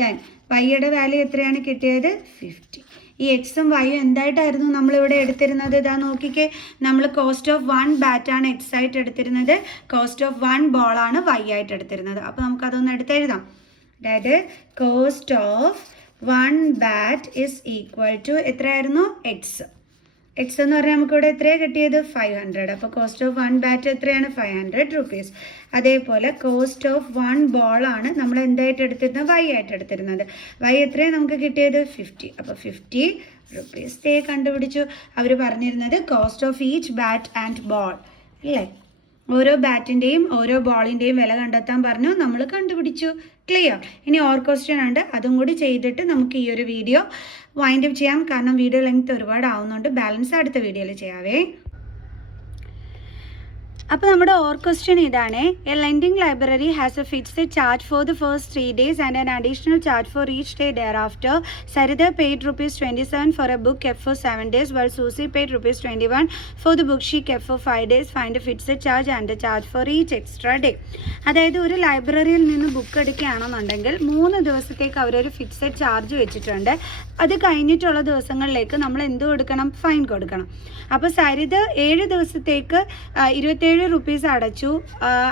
ദെൻ വൈയുടെ വാല്യൂ എത്രയാണ് കിട്ടിയത്? 50. ഈ എക്സും വൈയും എന്തായിട്ടായിരുന്നു നമ്മളിവിടെ എടുത്തിരുന്നത്? ഇതാ നോക്കിക്കേ, നമ്മൾ കോസ്റ്റ് ഓഫ് 1 ബാറ്റാണ് എക്സ് ആയിട്ട് എടുത്തിരുന്നത്, കോസ്റ്റ് ഓഫ് 1 ബോളാണ് വൈ ആയിട്ട് എടുത്തിരുന്നത്. അപ്പോൾ നമുക്കതൊന്ന് എടുത്തെഴുതാം. അതായത് കോസ്റ്റ് ഓഫ് 1 ബാറ്റ് = എത്രയായിരുന്നു? എക്സ് എന്ന് പറഞ്ഞാൽ നമുക്കിവിടെ എത്രയാണ് കിട്ടിയത്? 500. അപ്പോൾ കോസ്റ്റ് ഓഫ് 1 ബാറ്റ് എത്രയാണ്? 500 rupees. അതേപോലെ കോസ്റ്റ് ഓഫ് 1 ബോളാണ് നമ്മൾ എന്തായിട്ട് എടുത്തിരുന്നത്? വൈ ആയിട്ട് എടുത്തിരുന്നത്. വൈ എത്രയാണ് നമുക്ക് കിട്ടിയത്? 50. അപ്പോൾ 50 rupees. കണ്ടുപിടിച്ചു. അവർ പറഞ്ഞിരുന്നത് cost of each bat and ball അല്ലേ? ഓരോ ബാറ്റിൻ്റെയും ഓരോ ബോളിൻ്റെയും വില കണ്ടെത്താൻ പറഞ്ഞു. നമ്മൾ കണ്ടുപിടിച്ചു. ക്ലിയർ? ഇനി ക്വസ്റ്റ്യൻ ഉണ്ട്, അതും കൂടി ചെയ്തിട്ട് നമുക്ക് ഈ ഒരു വീഡിയോ വൈൻഡ് അപ്പ് ചെയ്യാം. കാരണം വീഡിയോ ലെങ്ത് ഒരുപാട് ആവുന്നുണ്ട്. ബാലൻസ് അടുത്ത വീഡിയോയിൽ ചെയ്യാവേ. അപ്പോൾ നമ്മുടെ ഓർ ക്വസ്റ്റ്യൻ ഇതാണ്. A lending library has a fixed charge for the first 3 days and an additional charge for each day thereafter. Saritha paid ₹27 for a book kept for 7 days while Susie paid ₹21 for the book she kept for 5 days. Find a fixed charge and the charge for each extra day. അതായത് ഒരു ലൈബ്രറിയിൽ നിന്ന് book എടുക്കുകയാണെന്നുണ്ടെങ്കിൽ 3 ദിവസത്തേക്ക് അവരൊരു fixed charge വെച്ചിട്ടുണ്ട്. അത് കഴിഞ്ഞിട്ടുള്ള ദിവസങ്ങളിലേക്ക് നമ്മൾ എന്ത് കൊടുക്കണം? ഫൈൻ കൊടുക്കണം. അപ്പോൾ സരിത 7 ദിവസത്തേക്ക് ₹27 അടച്ചു.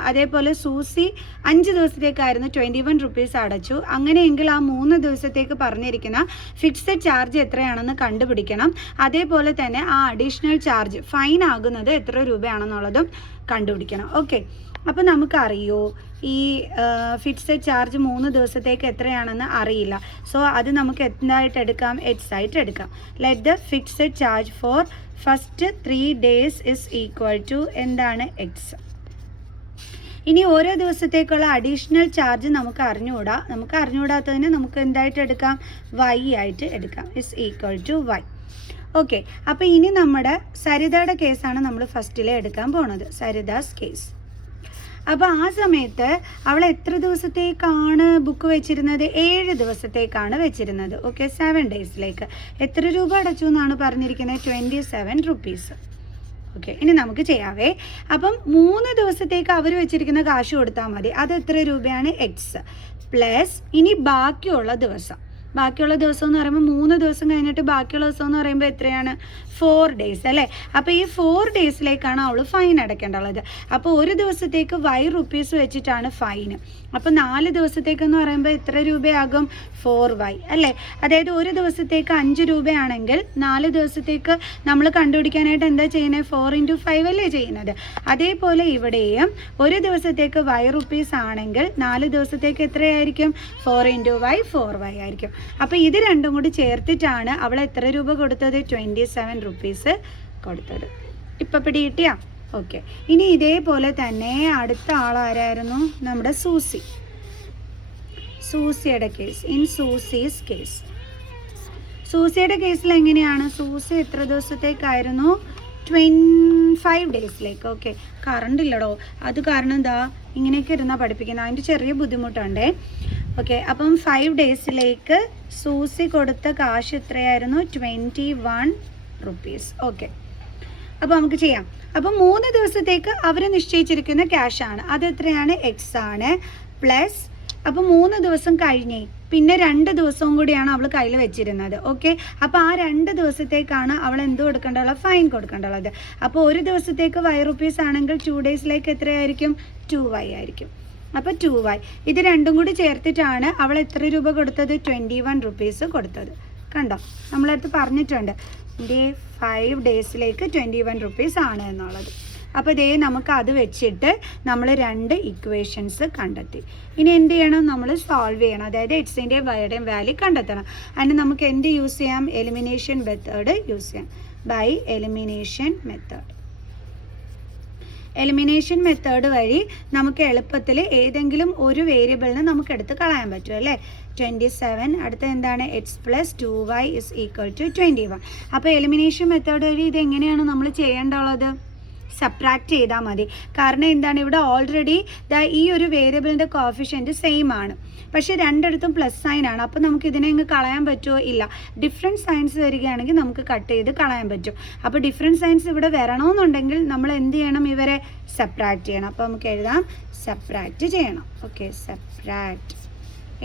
അതേപോലെ സൂസി 5 ദിവസത്തേക്കായിരുന്നു ₹21 അടച്ചു. അങ്ങനെയെങ്കിൽ ആ 3 ദിവസത്തേക്ക് പറഞ്ഞിരിക്കുന്ന ഫിക്സഡ് ചാർജ് എത്രയാണെന്ന് കണ്ടുപിടിക്കണം. അതേപോലെ തന്നെ ആ അഡീഷണൽ ചാർജ് ഫൈൻ ആകുന്നത് എത്ര രൂപയാണെന്നുള്ളതും കണ്ടുപിടിക്കണം. ഓക്കെ, അപ്പോൾ നമുക്കറിയോ ഈ ഫിക്സഡ് ചാർജ് 3 ദിവസത്തേക്ക് എത്രയാണെന്ന് അറിയില്ല. സോ അത് നമുക്ക് എന്തായിട്ട് എടുക്കാം? എക്സ് ആയിട്ട് എടുക്കാം. Let the fixed charge for first 3 days is equal to എന്താണ്? എക്സ്. ഇനി ഓരോ ദിവസത്തേക്കുള്ള അഡീഷണൽ ചാർജ് നമുക്ക് അറിഞ്ഞുകൂടാത്തതിന് നമുക്ക് എന്തായിട്ട് എടുക്കാം? വൈ ആയിട്ട് എടുക്കാം. Is equal to Y. Okay, അപ്പോൾ ഇനി നമ്മുടെ സരിതയുടെ കേസാണ് നമ്മൾ ഫസ്റ്റിലെ എടുക്കാൻ പോണത്, സരിതാസ് കേസ്. അപ്പോൾ ആ സമയത്ത് അവൾ എത്ര ദിവസത്തേക്കാണ് ബുക്ക് വെച്ചിരുന്നത്? 7 ദിവസത്തേക്കാണ് വെച്ചിരുന്നത്. ഓക്കെ, 7 daysലേക്ക് എത്ര രൂപ അടച്ചു എന്നാണ് പറഞ്ഞിരിക്കുന്നത്? ₹27. ഓക്കെ, ഇനി നമുക്ക് ചെയ്യാവേ. അപ്പം 3 ദിവസത്തേക്ക് അവർ വെച്ചിരിക്കുന്ന കാശ് കൊടുത്താൽ മതി. അത് എത്ര രൂപയാണ്? എക്സ് പ്ലസ് ഇനി ബാക്കിയുള്ള ദിവസം എന്ന് പറയുമ്പോൾ 3 ദിവസം കഴിഞ്ഞിട്ട് ബാക്കിയുള്ള ദിവസം എന്ന് പറയുമ്പോൾ എത്രയാണ്? 4 days അല്ലേ? അപ്പോൾ ഈ 4 daysലേക്കാണ് അവൾ ഫൈൻ അടയ്ക്കേണ്ടുള്ളത്. അപ്പോൾ ഒരു ദിവസത്തേക്ക് ₹5 വെച്ചിട്ടാണ് ഫൈന്. അപ്പോൾ 4 ദിവസത്തേക്കെന്ന് പറയുമ്പോൾ എത്ര രൂപയാകും? 4y അല്ലേ? അതായത് ഒരു ദിവസത്തേക്ക് 5 രൂപയാണെങ്കിൽ 4 ദിവസത്തേക്ക് നമ്മൾ കണ്ടുപിടിക്കാനായിട്ട് എന്താ ചെയ്യുന്നത്? 4 × 5 അല്ലേ ചെയ്യുന്നത്? അതേപോലെ ഇവിടെയും ഒരു ദിവസത്തേക്ക് ₹5 ആണെങ്കിൽ 4 ദിവസത്തേക്ക് എത്രയായിരിക്കും? 4 × y 4y ആയിരിക്കും. അപ്പോൾ ഇത് രണ്ടും കൂടി ചേർത്തിട്ടാണ് അവൾ എത്ര രൂപ കൊടുത്തത്? ₹27 കൊടുത്തത്. ഇപ്പം പിടികിട്ടിയാ? ഓക്കെ, ഇനി ഇതേപോലെ തന്നെ അടുത്ത ആളാരായിരുന്നു? നമ്മുടെ സൂസിയുടെ കേസ്. ഇൻ സൂസീസ് കേസ്, സൂസിയുടെ കേസിൽ എങ്ങനെയാണ്? സൂസി എത്ര ദിവസത്തേക്കായിരുന്നു? 25 daysലേക്ക്. ഓക്കെ, കറണ്ട് ഇല്ലടോ, അത് കാരണം എന്താ ഇങ്ങനെയൊക്കെ ഇരുന്നാൽ പഠിപ്പിക്കുന്നത്, അതിൻ്റെ ചെറിയ ബുദ്ധിമുട്ടുണ്ടേ. ഓക്കെ, അപ്പം 5 daysലേക്ക് സൂസി കൊടുത്ത കാശ് എത്രയായിരുന്നു? ₹21. ഓക്കെ, അപ്പോൾ നമുക്ക് ചെയ്യാം. അപ്പം 3 ദിവസത്തേക്ക് അവർ നിശ്ചയിച്ചിരിക്കുന്ന ക്യാഷാണ്, അത് എത്രയാണ്? എക്സ് ആണ്. പ്ലസ് അപ്പോൾ 3 ദിവസം കഴിഞ്ഞേ പിന്നെ 2 ദിവസവും കൂടിയാണ് അവൾ കയ്യിൽ വെച്ചിരുന്നത്. ഓക്കെ, അപ്പോൾ ആ 2 ദിവസത്തേക്കാണ് അവൾ എന്ത് കൊടുക്കേണ്ടത്? ഫൈൻ കൊടുക്കേണ്ടത്. അപ്പോൾ ഒരു ദിവസത്തേക്ക് ₹5 ആണെങ്കിൽ 2 daysലേക്ക് എത്രയായിരിക്കും? 2y ആയിരിക്കും. അപ്പോൾ 2y ഇത് രണ്ടും കൂടി ചേർത്തിട്ടാണ് അവൾ എത്ര രൂപ കൊടുത്തത്? ₹21 കൊടുത്തത്. കണ്ടോ, നമ്മളടുത്ത് പറഞ്ഞിട്ടുണ്ട് ഇതേ 5 daysലേക്ക് ₹21 ആണ് എന്നുള്ളത്. അപ്പോൾ ഇതേ നമുക്ക് അത് വെച്ചിട്ട് നമ്മൾ 2 ഇക്വേഷൻസ് കണ്ടെത്തി. ഇനി എന്ത് ചെയ്യണം? നമ്മൾ സോൾവ് ചെയ്യണം. അതായത് എക്സിൻ്റെയും വൈയുടെയും വാല്യൂ കണ്ടെത്തണം. അതിന് നമുക്ക് എന്ത് യൂസ് ചെയ്യാം? എലിമിനേഷൻ മെത്തേഡ് യൂസ് ചെയ്യാം. ബൈ എലിമിനേഷൻ മെത്തേഡ് വഴി നമുക്ക് എളുപ്പത്തിൽ ഏതെങ്കിലും ഒരു വേരിയബിളിനെ നമുക്ക് എടുത്ത് കളയാൻ പറ്റും അല്ലേ? 27 അടുത്ത എന്താണ്? X plus 2y is equal to 21. അപ്പോൾ എലിമിനേഷൻ മെത്തേഡ് വഴി ഇത് എങ്ങനെയാണ് നമ്മൾ ചെയ്യേണ്ടുള്ളത്? സബ്ട്രാക്ട് ചെയ്താൽ മതി. കാരണം എന്താണ്? ഇവിടെ ഓൾറെഡി ഈ ഒരു വേരിയബിളിൻ്റെ കോഫിഷ്യൻറ്റ് സെയിം ആണ്, പക്ഷേ രണ്ടിടത്തും പ്ലസ് സൈൻ ആണ്. അപ്പോൾ നമുക്ക് ഇതിനെ ഇങ്ങ് കളയാൻ പറ്റുമോ? ഇല്ല. ഡിഫറെൻറ്റ് സൈൻസ് വരികയാണെങ്കിൽ നമുക്ക് കട്ട് ചെയ്ത് കളയാൻ പറ്റും. അപ്പോൾ ഡിഫറെൻറ്റ് സൈൻസ് ഇവിടെ വരണമെന്നുണ്ടെങ്കിൽ നമ്മൾ എന്ത് ചെയ്യണം? ഇവരെ സബ്ട്രാക്ട് ചെയ്യണം. അപ്പോൾ നമുക്ക് എഴുതാം സബ്ട്രാക്ട് ചെയ്യണം. ഓക്കെ, സബ്ട്രാക്ട്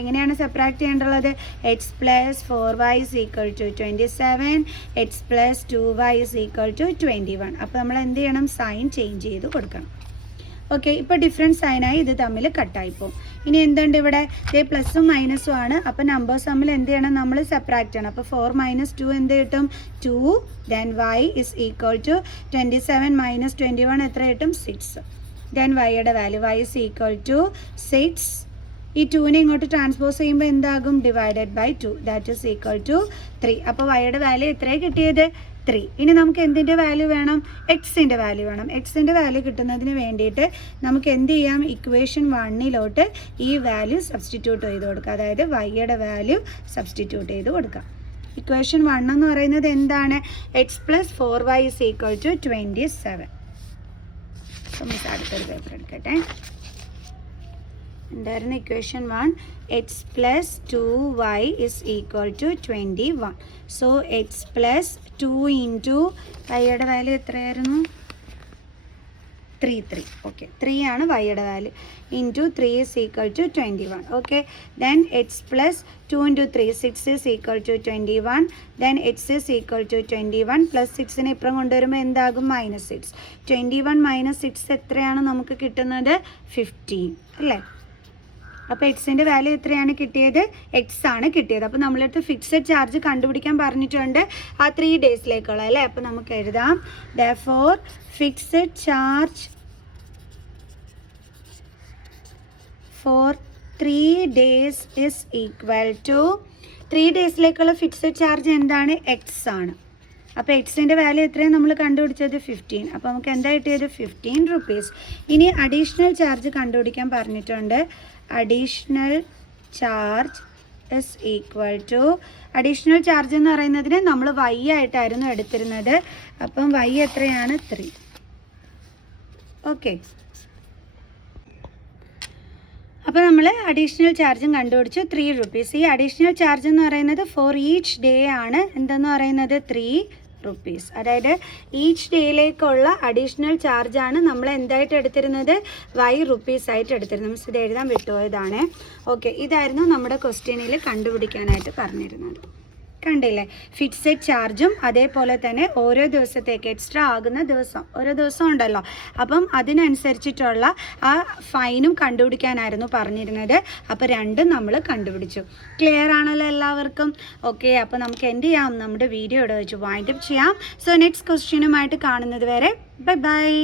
എങ്ങനെയാണ് സബ്ട്രാക്ട് ചെയ്യേണ്ടുള്ളത്? X plus 4y is equal to 27, X plus 2y is equal to 21. അപ്പോൾ നമ്മൾ എന്ത് ചെയ്യണം? സൈൻ ചേഞ്ച് ചെയ്ത് കൊടുക്കണം. ഓക്കെ, ഇപ്പോൾ ഡിഫറെൻറ്റ് സൈനായി ഇത് തമ്മിൽ കട്ടായിപ്പോവും. ഇനി എന്തുണ്ട് ഇവിടെ? ഇതേ പ്ലസും മൈനസും ആണ്. അപ്പോൾ നമ്പേഴ്സ് തമ്മിൽ എന്ത് ചെയ്യണം? നമ്മൾ സബ്ട്രാക്ട് ചെയ്യണം. അപ്പോൾ 4 - 2 എന്ത് കിട്ടും? 2. Then y is equal to 27 - 21 എത്ര കിട്ടും? 6. ദെൻ വൈയുടെ value y is equal to 6. ഈ 2നെ ഇങ്ങോട്ട് ട്രാൻസ്പോസ് ചെയ്യുമ്പോൾ എന്താകും? Divided by 2 that is equal to 3. അപ്പോൾ വൈയുടെ വാല്യൂ എത്രയാണ് കിട്ടിയത്? 3. ഇനി നമുക്ക് എന്തിൻ്റെ വാല്യൂ വേണം? എക്സിൻ്റെ വാല്യൂ വേണം. എക്സിൻ്റെ വാല്യൂ കിട്ടുന്നതിന് വേണ്ടിയിട്ട് നമുക്ക് എന്ത് ചെയ്യാം? ഇക്വേഷൻ 1 ഈ വാല്യൂ സബ്സ്റ്റിറ്റ്യൂട്ട് ചെയ്ത് കൊടുക്കുക. അതായത് വൈയുടെ വാല്യൂ സബ്സ്റ്റിറ്റ്യൂട്ട് ചെയ്ത് കൊടുക്കുക. ഇക്വേഷൻ 1 എന്ന് പറയുന്നത് എന്താണ്? X plus 4y is equal to 27. So miss അടുത്തൊരു പേപ്പർ എടുക്കട്ടെ. എന്തായിരുന്നു equation 1? X plus 2y is equal to 21. So X plus 2 into വൈയുടെ വാല്യൂ എത്രയായിരുന്നു? 3. ഓക്കെ, 3 ആണ് വൈയുടെ value. Into 3 is equal to 21. Okay, then X plus 2 into 3 6 is equal to 21. Then X is equal to 21 plus 6നെ ഇപ്പുറം കൊണ്ടുവരുമ്പോൾ എന്താകും? -6. 21 - 6 എത്രയാണ് നമുക്ക് കിട്ടുന്നത്? 15 അല്ലേ? അപ്പോൾ എക്സിൻ്റെ വാല്യൂ എത്രയാണ് കിട്ടിയത്? എക്സ് ആണ് കിട്ടിയത്. അപ്പോൾ നമ്മളടുത്ത് ഫിക്സഡ് ചാർജ് കണ്ടുപിടിക്കാൻ പറഞ്ഞിട്ടുണ്ട് ആ 3 ഡേയ്സിലേക്കുള്ള അല്ലേ. അപ്പോൾ നമുക്ക് എഴുതാം therefore fixed charge for 3 days is equal to 3 ഡേയ്സിലേക്കുള്ള ഫിക്സഡ് ചാർജ് എന്താണ്? എക്സ് ആണ്. അപ്പോൾ എക്സിൻ്റെ വാല്യൂ എത്രയാണ് നമ്മൾ കണ്ടുപിടിച്ചത്? 15. അപ്പോൾ നമുക്ക് എന്താ കിട്ടിയത്? 15 rupees. ഇനി അഡീഷണൽ ചാർജ് കണ്ടുപിടിക്കാൻ പറഞ്ഞിട്ടുണ്ട്. Additional charge is equal to, additional charge എന്ന് പറയുന്നതിന് നമ്മൾ y ആയിട്ടായിരുന്നു എടുത്തിരുന്നത്. അപ്പം y എത്രയാണ്? 3. ഓക്കെ, അപ്പോൾ നമ്മൾ അഡീഷണൽ ചാർജും കണ്ടുപിടിച്ചു 3 rupees. ഈ അഡീഷണൽ ചാർജ് എന്ന് പറയുന്നത് ഫോർ ഈച്ച് ഡേ ആണ്. എന്തെന്ന് പറയുന്നത്? 3 rupees. അതായത് ഈച്ച് ഡേയിലേക്കുള്ള അഡീഷണൽ ചാർജാണ് നമ്മൾ എന്തായിട്ട് എടുത്തിരുന്നത്? rupees ആയിട്ട് എടുത്തിരുന്നത്. മിസ് ഇത് എഴുതാൻ വിട്ടുപോയതാണ്. ഓക്കെ, ഇതായിരുന്നു നമ്മുടെ ക്വസ്റ്റ്യനിൽ കണ്ടുപിടിക്കാനായിട്ട് പറഞ്ഞിരുന്നത്. കണ്ടില്ലേ? ഫിക്സഡ് ചാർജും അതേപോലെ തന്നെ ഓരോ ദിവസത്തേക്ക് എക്സ്ട്രാ ആകുന്ന ദിവസം ഓരോ ദിവസം ഉണ്ടല്ലോ, അപ്പം അതിനനുസരിച്ചിട്ടുള്ള ആ ഫൈനും കണ്ടുപിടിക്കാനായിരുന്നു പറഞ്ഞിരുന്നത്. അപ്പോൾ രണ്ടും നമ്മൾ കണ്ടുപിടിച്ചു. ക്ലിയർ ആണല്ലോ എല്ലാവർക്കും? ഓക്കെ, അപ്പോൾ നമുക്ക് എന്ത് ചെയ്യാം? നമ്മുടെ വീഡിയോ ഇവിടെ വെച്ച് വൈൻഡപ്പ് ചെയ്യാം. സോ നെക്സ്റ്റ് ക്വസ്റ്റ്യനുമായിട്ട് കാണുന്നത് വരെ ബൈ ബൈ.